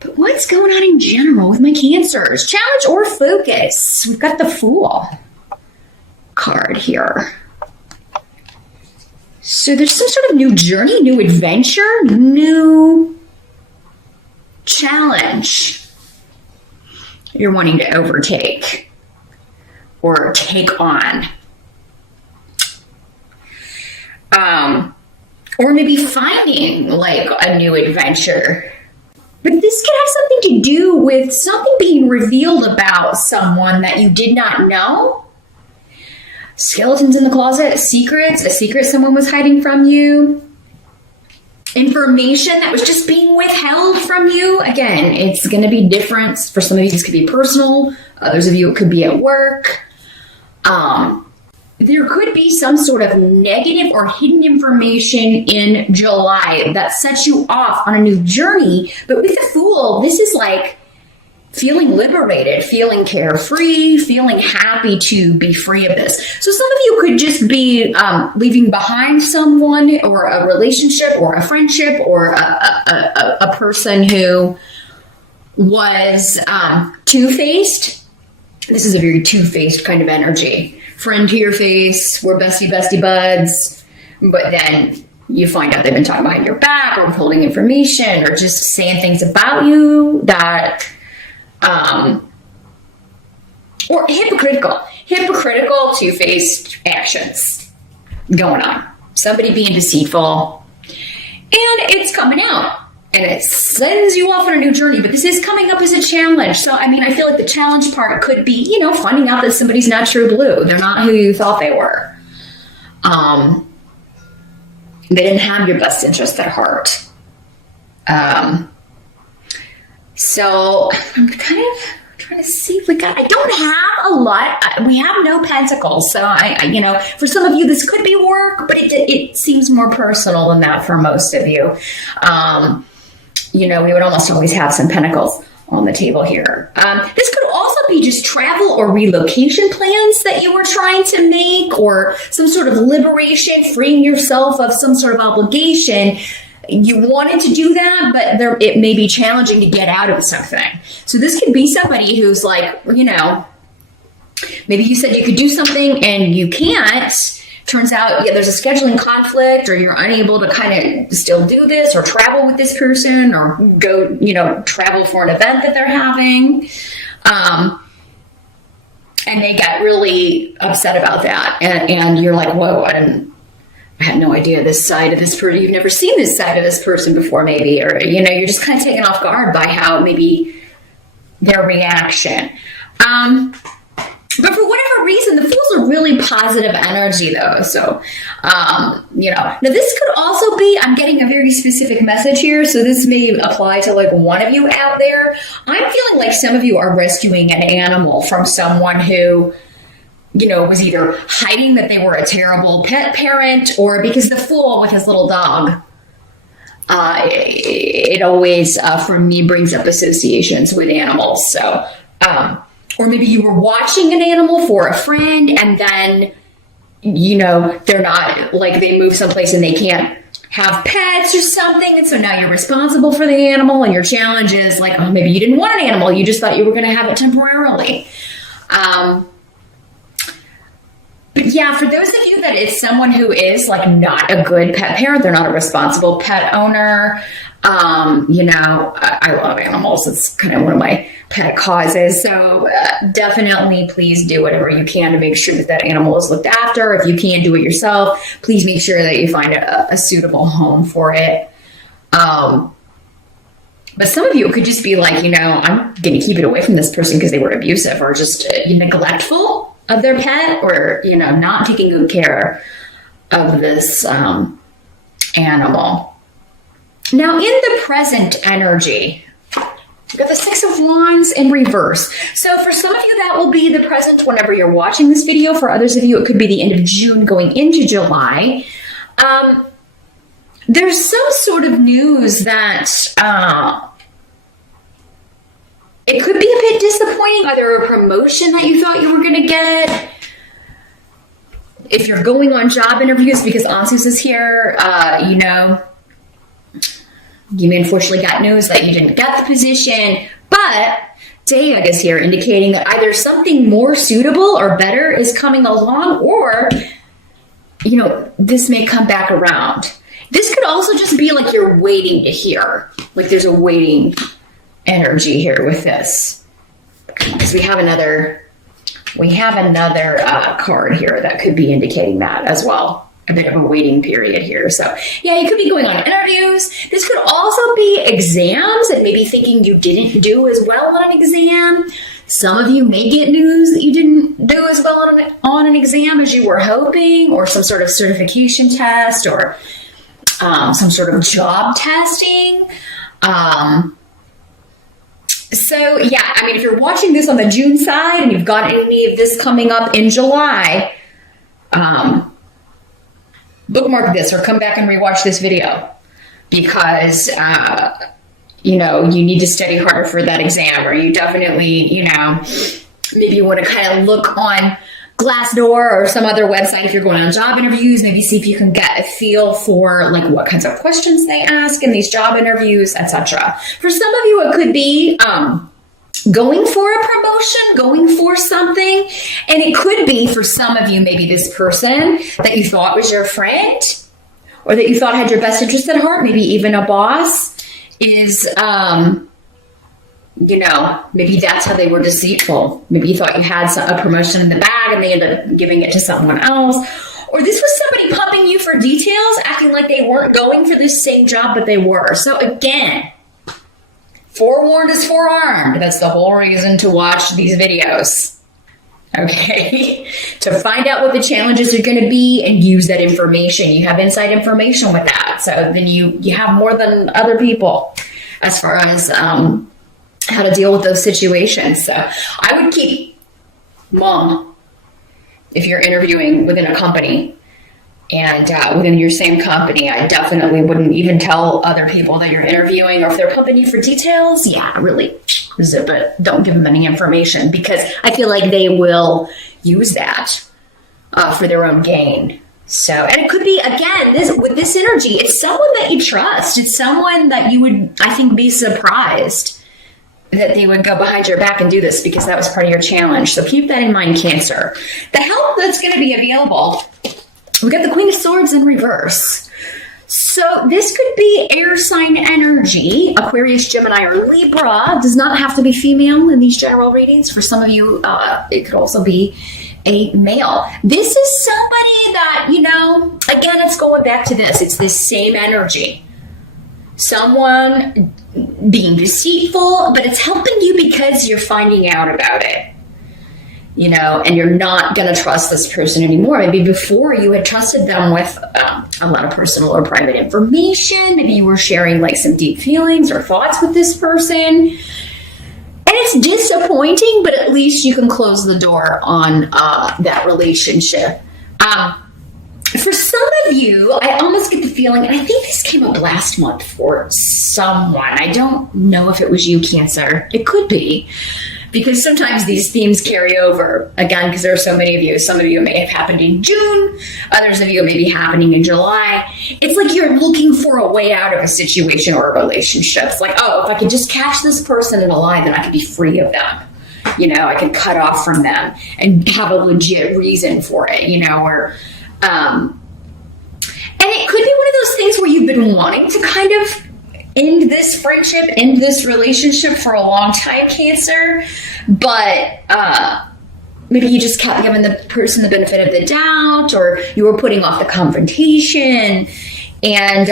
But what's going on in general with my Cancers? Challenge or focus? We've got the Fool card here. So there's some sort of new journey, new adventure, new challenge you're wanting to overtake or take on. Or maybe finding like a new adventure. But this could have something to do with something being revealed about someone that you did not know. Skeletons in the closet, secrets, a secret someone was hiding from you. Information that was just being withheld from you. Again, it's going to be different. For some of you, this could be personal. Others of you, it could be at work. There could be some sort of negative or hidden information in July that sets you off on a new journey. But with the Fool, this is like feeling liberated, feeling carefree, feeling happy to be free of this. So some of you could just be leaving behind someone or a relationship or a friendship or a person who was two-faced. This is a very two-faced kind of energy. Friend to your face, we're bestie buds, but then you find out they've been talking behind your back or withholding information or just saying things about you that, or hypocritical two-faced actions going on. Somebody being deceitful, and it's coming out. And it sends you off on a new journey, but this is coming up as a challenge. So, I mean, I feel like the challenge part could be, finding out that somebody's not true blue. They're not who you thought they were. They didn't have your best interest at heart. So, I'm kind of trying to see if I don't have a lot. We have no pentacles. So, for some of you, this could be work, but it seems more personal than that for most of you. We would almost always have some pentacles on the table here. This could also be just travel or relocation plans that you were trying to make, or some sort of liberation, freeing yourself of some sort of obligation. You wanted to do that, but it may be challenging to get out of something. So this could be somebody who's like, maybe you said you could do something and you can't. Turns out, there's a scheduling conflict, or you're unable to kind of still do this or travel with this person or go, travel for an event that they're having. And they get really upset about that. And you're like, whoa, I had no idea this side of this person. You've never seen this side of this person before, maybe. Or, you're just kind of taken off guard by how maybe their reaction. But for whatever reason, the Fool's a really positive energy, though. So, now this could also be, I'm getting a very specific message here, so this may apply to like one of you out there. I'm feeling like some of you are rescuing an animal from someone who, was either hiding that they were a terrible pet parent, or because the Fool with his little dog, it always, for me, brings up associations with animals. So, or maybe you were watching an animal for a friend, and then, they're not, like, they move someplace and they can't have pets or something. And so now you're responsible for the animal, and your challenge is like, oh, maybe you didn't want an animal. You just thought you were going to have it temporarily. But yeah, for those of you that it's someone who is like not a good pet parent, they're not a responsible pet owner. I love animals. It's kind of one of my pet causes. So definitely please do whatever you can to make sure that animal is looked after. If you can't do it yourself, please make sure that you find a suitable home for it. But some of you, it could just be like, I'm going to keep it away from this person because they were abusive or just neglectful of their pet, or, not taking good care of this animal. Now, in the present energy, we've got the Six of Wands in reverse. So for some of you, that will be the present whenever you're watching this video. For others of you, it could be the end of June going into July. There's some sort of news that it could be a bit disappointing, either a promotion that you thought you were going to get. If you're going on job interviews, because Ansus is here, You unfortunately got news that you didn't get the position, but Dayag is here indicating that either something more suitable or better is coming along, or, this may come back around. This could also just be like you're waiting to hear. Like there's a waiting energy here with this. Because we have another card here that could be indicating that as well. A bit of a waiting period here. So yeah, you could be going on interviews. This could also be exams and maybe thinking you didn't do as well on an exam. Some of you may get news that you didn't do as well on an exam as you were hoping, or some sort of certification test, or some sort of job testing. So yeah, I mean, if you're watching this on the June side and you've got any of this coming up in July, bookmark this or come back and rewatch this video, because you need to study harder for that exam, or you definitely, maybe you want to kind of look on Glassdoor or some other website if you're going on job interviews, maybe see if you can get a feel for like what kinds of questions they ask in these job interviews, etc. For some of you, it could be going for a promotion, going for something. And it could be for some of you, maybe this person that you thought was your friend or that you thought had your best interest at heart, maybe even a boss, is, maybe that's how they were deceitful. Maybe you thought you had a promotion in the bag and they ended up giving it to someone else. Or this was somebody pumping you for details, acting like they weren't going for this same job, but they were. So again, forewarned is forearmed. That's the whole reason to watch these videos. Okay? To find out what the challenges are going to be and use that information. You have inside information with that. So then you have more than other people as far as how to deal with those situations. So I would keep mum if you're interviewing within a company. And within your same company, I definitely wouldn't even tell other people that you're interviewing, or if they're pumping you for details, really zip it. Don't give them any information, because I feel like they will use that for their own gain. So, and it could be, again, with this energy, it's someone that you trust. It's someone that you would, I think, be surprised that they would go behind your back and do this, because that was part of your challenge. So keep that in mind, Cancer. The help that's going to be available, we got the Queen of Swords in reverse. So this could be air sign energy, Aquarius, Gemini, or Libra. Does not have to be female in these general readings. For some of you, it could also be a male. This is somebody that, again, it's going back to this. It's this same energy. Someone being deceitful, but it's helping you because you're finding out about it. And you're not going to trust this person anymore. Maybe before you had trusted them with a lot of personal or private information. Maybe you were sharing like some deep feelings or thoughts with this person. And it's disappointing, but at least you can close the door on that relationship. For some of you, I almost get the feeling, and I think this came up last month for someone. I don't know if it was you, Cancer. It could be. Because sometimes these themes carry over, again, because there are so many of you. Some of you may have happened in June. Others of you may be happening in July. It's like you're looking for a way out of a situation or a relationship. It's like, oh, if I could just catch this person in a lie, then I could be free of them. I could cut off from them and have a legit reason for it, or... and it could be one of those things where you've been wanting to kind of end this friendship, end this relationship for a long time, Cancer, but maybe you just kept giving the person the benefit of the doubt, or you were putting off the confrontation, and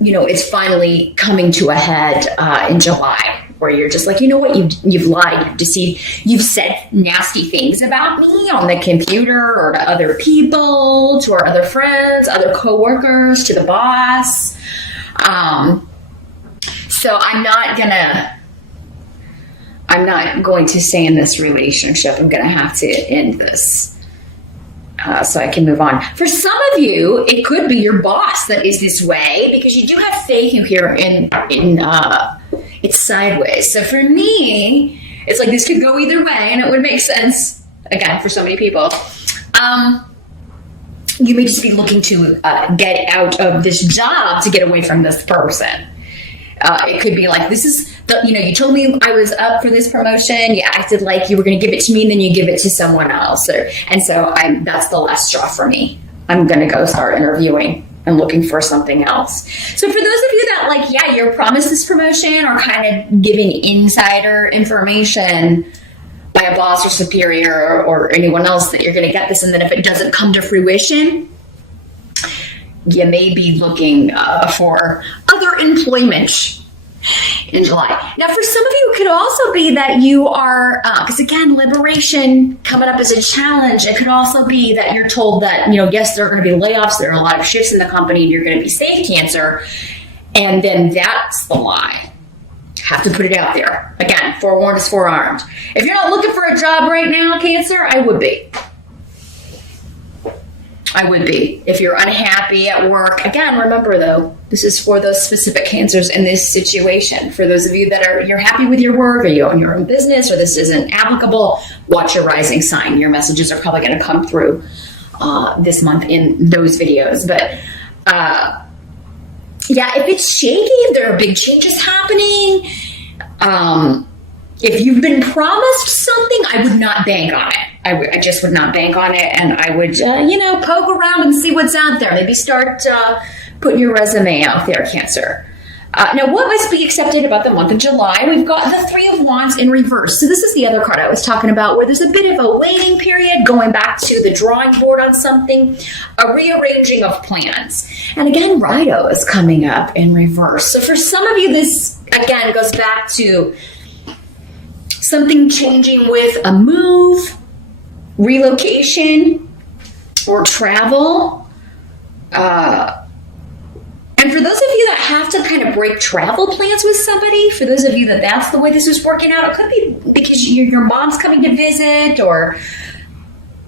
it's finally coming to a head in July, where you're just like, you know what, you've lied, you've deceived, you've said nasty things about me on the computer or to other people, to our other friends, other coworkers, to the boss. So I'm not going to stay in this relationship. I'm going to have to end this so I can move on. For some of you, it could be your boss that is this way, because you do have faith here in it's sideways. So for me, it's like this could go either way, and it would make sense, again, for so many people. You may just be looking to get out of this job to get away from this person. It could be like, this is the, you told me I was up for this promotion. You acted like you were going to give it to me, and then you give it to someone else. And so that's the last straw for me. I'm going to go start interviewing and looking for something else. So for those of you that you're promised this promotion or kind of giving insider information by a boss or superior or anyone else that you're going to get this, and then if it doesn't come to fruition, you may be looking for other employment in July. Now, for some of you, it could also be that you are, because again, liberation coming up as a challenge. It could also be that you're told that, yes, there are going to be layoffs. There are a lot of shifts in the company, and you're going to be safe, Cancer. And then that's the lie. Have to put it out there. Again, forewarned is forearmed. If you're not looking for a job right now, Cancer, I would be. If you're unhappy at work. Again, remember though, this is for those specific Cancers in this situation. For those of you that you're happy with your work, or you own your own business, or this isn't applicable, watch your rising sign. Your messages are probably going to come through this month in those videos. But if it's shaky, if there are big changes happening, if you've been promised something, I would not bank on it. I just would not bank on it, and I would, poke around and see what's out there. Maybe start putting your resume out there, Cancer. Now, what must be accepted about the month of July? We've got the Three of Wands in reverse. So this is the other card I was talking about, where there's a bit of a waiting period, going back to the drawing board on something, a rearranging of plans. And again, Rido is coming up in reverse. So for some of you, this, again, goes back to something changing with a move, relocation, or travel. And for those of you that have to kind of break travel plans with somebody, for those of you that's the way this is working out, it could be because your mom's coming to visit, or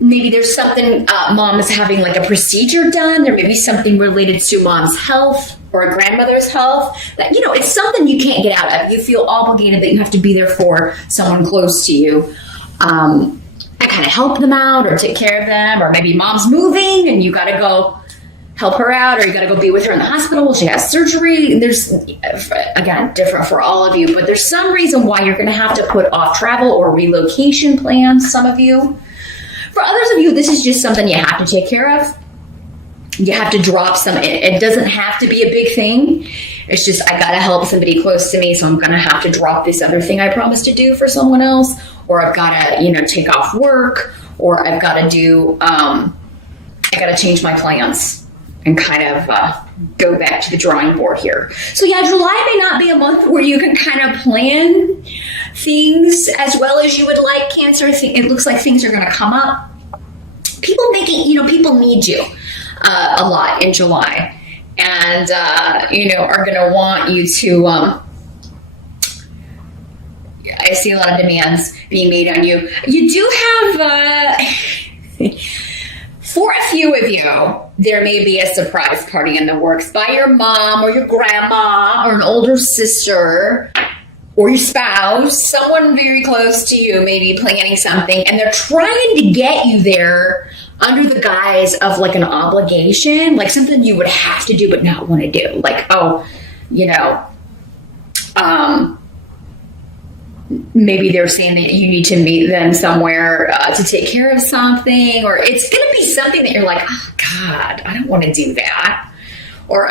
maybe there's something, mom is having like a procedure done. There may be something related to mom's health or a grandmother's health that, it's something you can't get out of. You feel obligated that you have to be there for someone close to you. And kind of help them out or take care of them, or maybe mom's moving and you got to go help her out, or you got to go be with her in the hospital while she has surgery. There's, again, different for all of you, but there's some reason why you're going to have to put off travel or relocation plans, some of you. For others of you, this is just something you have to take care of. You have to drop some. It doesn't have to be a big thing. It's just, I got to help somebody close to me, so I'm going to have to drop this other thing I promised to do for someone else, or I've got to, take off work, or I've got to do, I got to change my plans and kind of go back to the drawing board here. So yeah, July may not be a month where you can kind of plan things as well as you would like, Cancer. It looks like things are going to come up. People people need you a lot in July, and are going to want you to. I see a lot of demands being made on you. You do have, for a few of you, there may be a surprise party in the works by your mom or your grandma or an older sister or your spouse. Someone very close to you may be planning something, and they're trying to get you there under the guise of like an obligation, like something you would have to do but not want to do. Like, maybe they're saying that you need to meet them somewhere to take care of something, or it's going to be something that you're like, oh God, I don't want to do that. Or,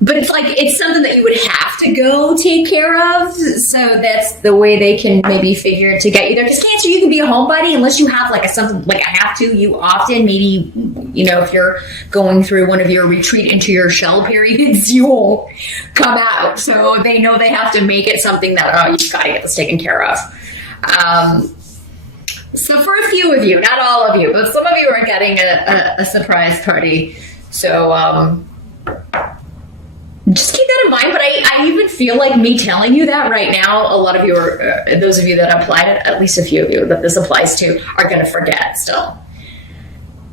but it's something that you would have to go take care of. So that's the way they can maybe figure to get you there. Because Cancer, you can be a homebody unless you have something like a have to. You often maybe, if you're going through one of your retreat into your shell periods, you won't come out. So they know they have to make it something that, you've got to get this taken care of. So for a few of you, not all of you, but some of you are getting a surprise party. So just keep that in mind. But I even feel like me telling you that right now, a lot of you are, those of you that applied it, at least a few of you that this applies to, are going to forget still.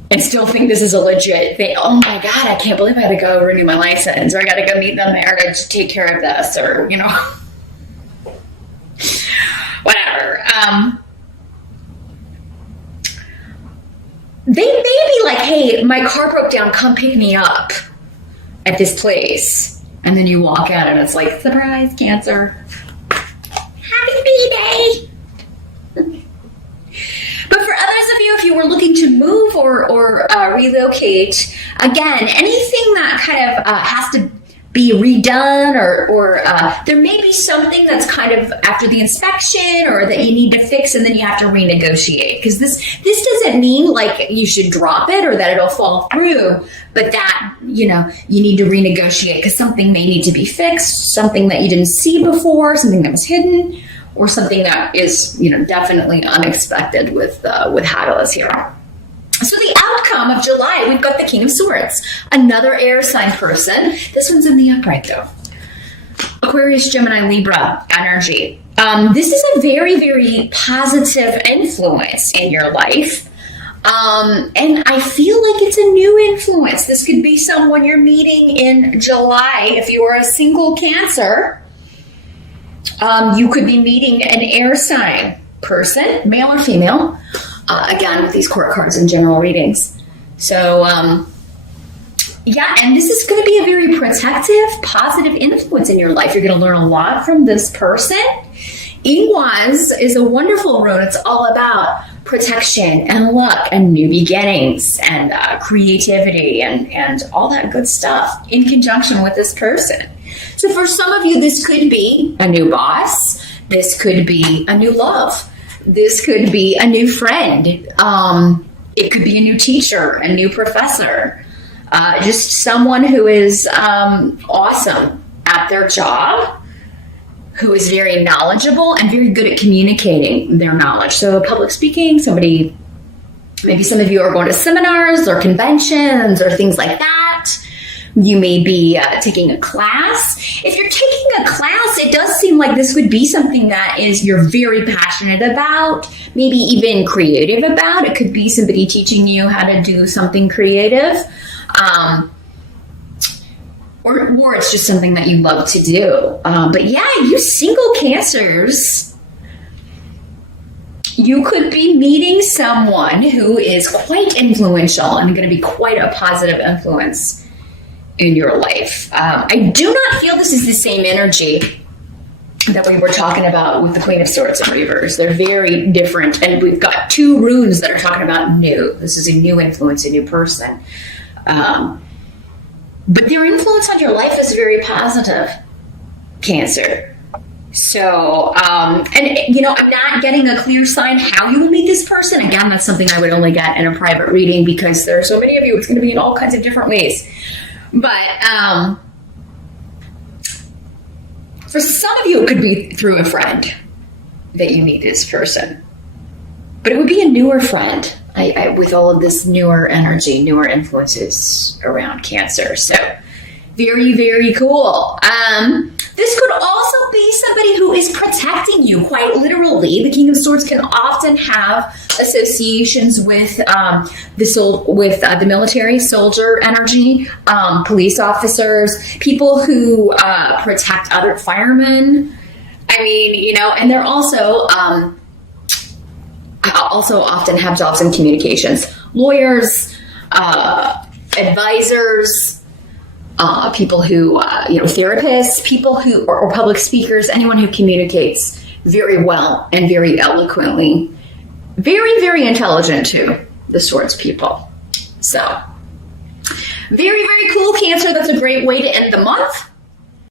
And still think this is a legit thing. Oh my God, I can't believe I got to go renew my license, or I got to go meet them there to take care of this, or, whatever. They may be like, hey, my car broke down, come pick me up at this place. And then you walk out and it's like, surprise, Cancer. Happy B-Day. But for others of you, if you were looking to move or relocate, again, anything that kind of has to be redone or there may be something that's kind of after the inspection or that you need to fix and then you have to renegotiate. Because this doesn't mean like you should drop it or that it'll fall through, but that, you need to renegotiate because something may need to be fixed, something that you didn't see before, something that was hidden, or something that is, definitely unexpected with Hadalus here. So the outcome of July, we've got the King of Swords, another air sign person. This one's in the upright though. Aquarius, Gemini, Libra energy. This is a very, very positive influence in your life. And I feel like it's a new influence. This could be someone you're meeting in July. If you are a single Cancer, you could be meeting an air sign person, male or female. Again, with these court cards and general readings. So, and this is going to be a very protective, positive influence in your life. You're going to learn a lot from this person. Ingwaz is a wonderful rune. It's all about protection and luck and new beginnings and creativity and all that good stuff in conjunction with this person. So for some of you, this could be a new boss. This could be a new love. This could be a new friend. It could be a new teacher, a new professor, just someone who is awesome at their job, who is very knowledgeable and very good at communicating their knowledge. So public speaking, maybe some of you are going to seminars or conventions or things like that. You may be taking a class. If you're taking a class, it does seem like this would be something that you're very passionate about, maybe even creative about. It could be somebody teaching you how to do something creative, or it's just something that you love to do. But yeah, you single Cancers, you could be meeting someone who is quite influential and going to be quite a positive influence in your life. I do not feel this is the same energy that we were talking about with the Queen of Swords in reverse. They're very different, and we've got two runes that are talking about new. This is a new influence, a new person. But their influence on your life is very positive, Cancer. So, I'm not getting a clear sign how you will meet this person. Again, that's something I would only get in a private reading because there are so many of you. It's going to be in all kinds of different ways. But for some of you, it could be through a friend that you meet this person. But it would be a newer friend with all of this newer energy, newer influences around Cancer. So very, very cool. This could also be somebody who is protecting you, quite literally. The King of Swords can often have associations with the military, soldier energy, police officers, people who protect other firemen. And they're also often have jobs in communications, lawyers, advisors. People who, therapists, people who, or public speakers, anyone who communicates very well and very eloquently. Very, very intelligent too, the Swords people. So, very, very cool, Cancer. That's a great way to end the month.